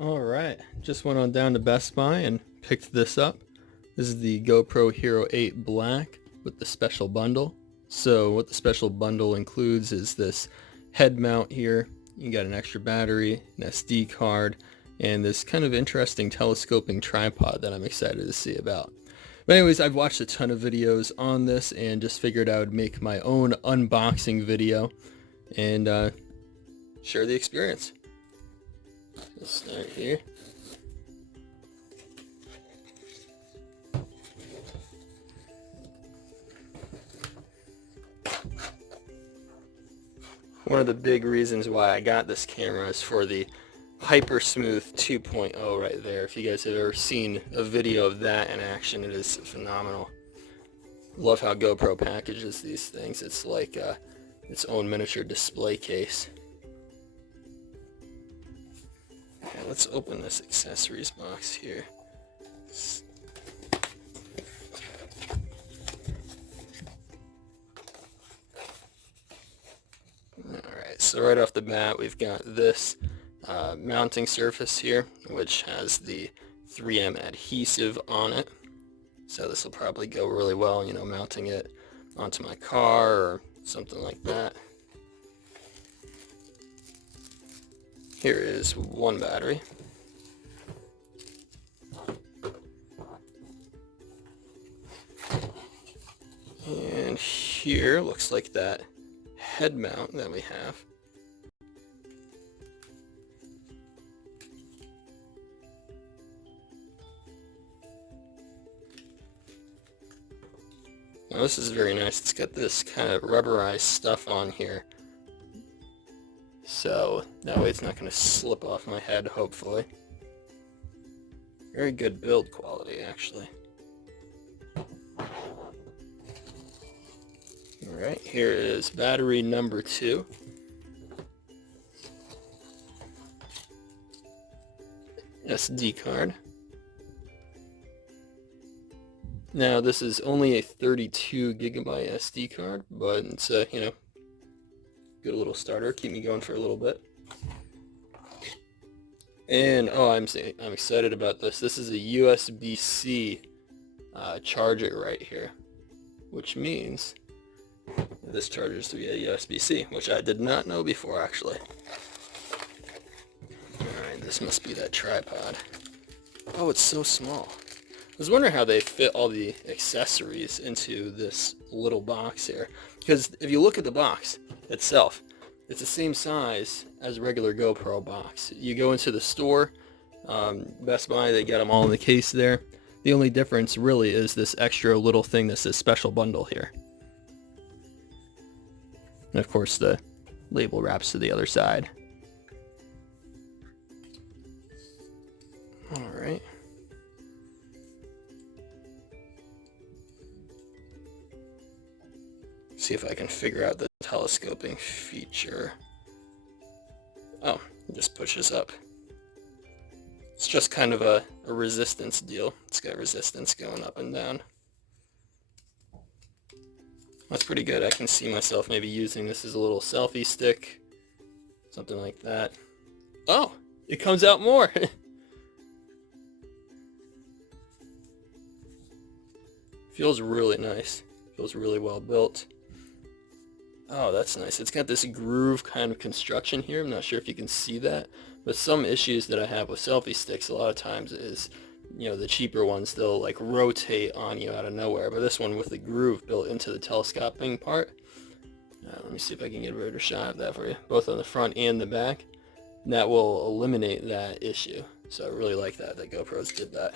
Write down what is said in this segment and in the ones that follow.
Alright, just went on down to Best Buy and picked this up. This is the GoPro Hero 8 Black with the special bundle. So what the special bundle includes is this head mount here. You got an extra battery, an SD card, and this kind of interesting telescoping tripod that I'm excited to see about. But anyways, I've watched a ton of videos on this and just figured I would make my own unboxing video and share the experience. Let's start here. One of the big reasons why I got this camera is for the Hyper Smooth 2.0 right there. If you guys have ever seen a video of that in action, it is phenomenal. Love how GoPro packages these things. It's like its own miniature display case. Okay, let's open this accessories box here. Alright, so right off the bat we've got this mounting surface here, which has the 3M adhesive on it. So this will probably go really well, you know, mounting it onto my car or something like that. Here is one battery. And here looks like that head mount that we have. Now this is very nice. It's got this kind of rubberized stuff on here. So that way it's not going to slip off my head, hopefully. Very good build quality, actually. Alright, here is battery number 2. SD card. Now this is only a 32 gigabyte SD card, but it's a, you know, good little starter, keep me going for a little bit. And oh, I'm excited about this. This is a USB-C charger right here, which means this chargers to be a USB-C, which I did not know before actually. Alright, this must be that tripod. Oh, it's so small. I was wondering how they fit all the accessories into this little box here. Because if you look at the box itself, it's the same size as a regular GoPro box. You go into the store, Best Buy, they get them all in the case there. The only difference really is this extra little thing that says special bundle here. And of course the label wraps to the other side. Alright. See if I can figure out the telescoping feature. Oh, it just pushes up. It's just kind of a resistance deal. It's got resistance going up and down. That's pretty good. I can see myself maybe using this as a little selfie stick. Something like that. Oh, it comes out more. Feels really nice. Feels really well built. Oh, that's nice. It's got this groove kind of construction here. I'm not sure if you can see that, but some issues that I have with selfie sticks a lot of times is, you know, the cheaper ones, they'll like rotate on you out of nowhere, but this one with the groove built into the telescoping part. Let me see if I can get a better shot of that for you, both on the front and the back. And that will eliminate that issue. So I really like that GoPros did that.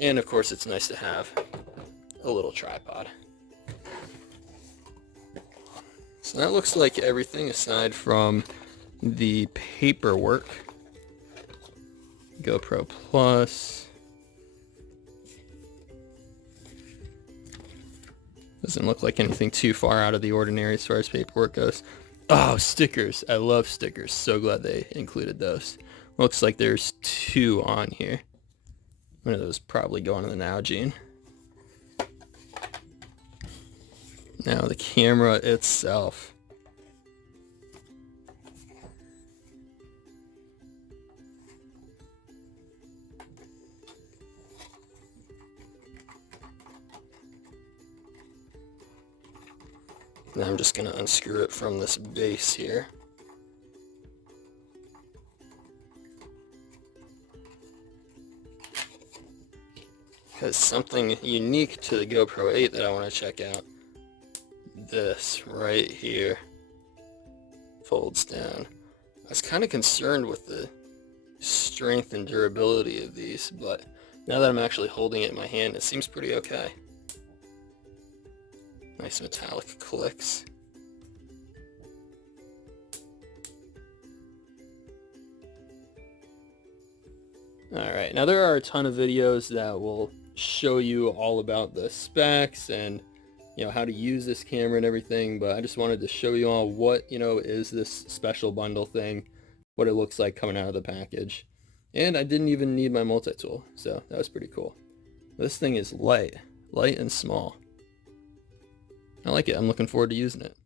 And of course it's nice to have a little tripod. So that looks like everything aside from the paperwork. GoPro Plus. Doesn't look like anything too far out of the ordinary as far as paperwork goes. Oh, stickers. I love stickers. So glad they included those. Looks like there's 2 on here. One of those probably going to the Nalgene. Now the camera itself. Now I'm just going to unscrew it from this base here. Because something unique to the GoPro 8 that I want to check out, this right here folds down. I was kind of concerned with the strength and durability of these, but now that I'm actually holding it in my hand, it seems pretty okay. Nice metallic clicks. Alright, now there are a ton of videos that will show you all about the specs and how to use this camera and everything, but I just wanted to show you all what is this special bundle thing, what it looks like coming out of the package. And I didn't even need my multi-tool, so that was pretty cool. This thing is light and small. I like it. I'm looking forward to using it.